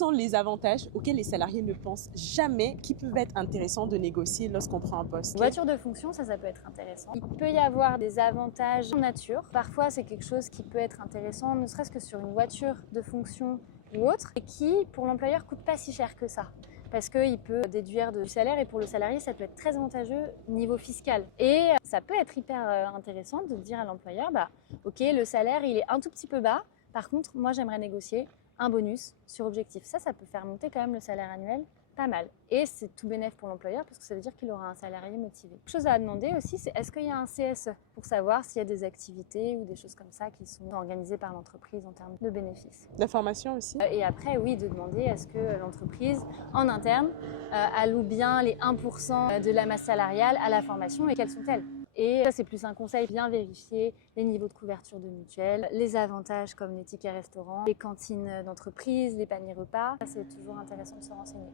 sont les avantages auxquels les salariés ne pensent jamais qui peuvent être intéressants de négocier lorsqu'on prend un poste? Voiture de fonction, ça peut être intéressant. Il peut y avoir des avantages en nature. Parfois, c'est quelque chose qui peut être intéressant, ne serait-ce que sur une voiture de fonction ou autre, et qui, pour l'employeur, coûte pas si cher que ça. Parce qu'il peut déduire du salaire et pour le salarié, ça peut être très avantageux niveau fiscal. Et ça peut être hyper intéressant de dire à l'employeur, ok, le salaire, il est un tout petit peu bas. Par contre, moi, j'aimerais négocier un bonus sur objectif. Ça peut faire monter quand même le salaire annuel pas mal. Et c'est tout bénef pour l'employeur parce que ça veut dire qu'il aura un salarié motivé. Une chose à demander aussi, c'est est-ce qu'il y a un CSE pour savoir s'il y a des activités ou des choses comme ça qui sont organisées par l'entreprise en termes de bénéfices. La formation aussi? Et après, oui, de demander est-ce que l'entreprise, en interne, alloue bien les 1% de la masse salariale à la formation et quelles sont-elles? Et ça, c'est plus un conseil, bien vérifier les niveaux de couverture de mutuelle, les avantages comme les tickets restaurants, les cantines d'entreprise, les paniers repas. C'est toujours intéressant de se renseigner.